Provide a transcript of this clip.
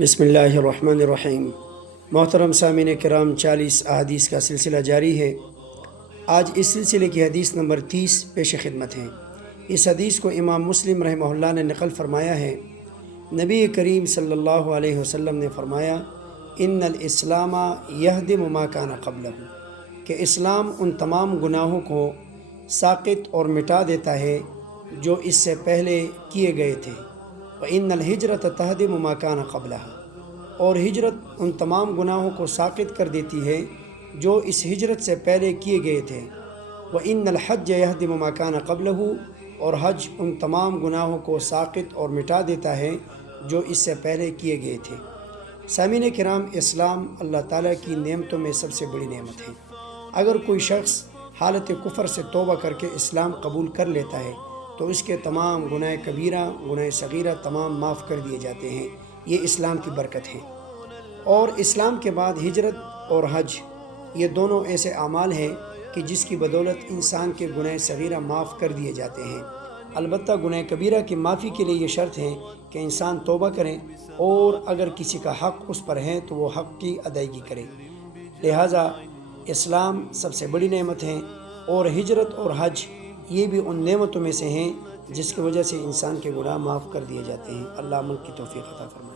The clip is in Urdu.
بسم اللہ الرحمن الرحیم۔ محترم سامعین کرام، 40 احادیث کا سلسلہ جاری ہے۔ آج اس سلسلے کی حدیث نمبر 30 پیش خدمت ہے۔ اس حدیث کو امام مسلم رحمہ اللہ نے نقل فرمایا ہے۔ نبی کریم صلی اللہ علیہ وسلم نے فرمایا، ان الاسلام یہدم ما کان قبلہ، کہ اسلام ان تمام گناہوں کو ساقط اور مٹا دیتا ہے جو اس سے پہلے کیے گئے تھے۔ وَإِنَّ الْهِجْرَةَ تَهْدِمُ مَا كَانَ قَبْلَهَا، اور ہجرت ان تمام گناہوں کو ساقط کر دیتی ہے جو اس ہجرت سے پہلے کیے گئے تھے۔ وَإِنَّ الْحَجَّ يَهْدِمُ مَا كَانَ قَبْلَهُ، اور حج ان تمام گناہوں کو ساقط اور مٹا دیتا ہے جو اس سے پہلے کیے گئے تھے۔ سامعین کرام، اسلام اللہ تعالیٰ کی نعمتوں میں سب سے بڑی نعمت ہے۔ اگر کوئی شخص حالت کفر سے توبہ کر کے اسلام قبول کر لیتا ہے تو اس کے تمام گناہ کبیرہ، گناہ صغیرہ تمام معاف کر دیے جاتے ہیں۔ یہ اسلام کی برکت ہے۔ اور اسلام کے بعد ہجرت اور حج، یہ دونوں ایسے اعمال ہیں کہ جس کی بدولت انسان کے گناہ صغیرہ معاف کر دیے جاتے ہیں۔ البتہ گناہ کبیرہ کی معافی کے لیے یہ شرط ہے کہ انسان توبہ کرے، اور اگر کسی کا حق اس پر ہے تو وہ حق کی ادائیگی کرے۔ لہٰذا اسلام سب سے بڑی نعمت ہے، اور ہجرت اور حج یہ بھی ان نعمتوں میں سے ہیں جس کی وجہ سے انسان کے گناہ معاف کر دیے جاتے ہیں۔ اللہ عمل کی توفیق عطا فرمائے۔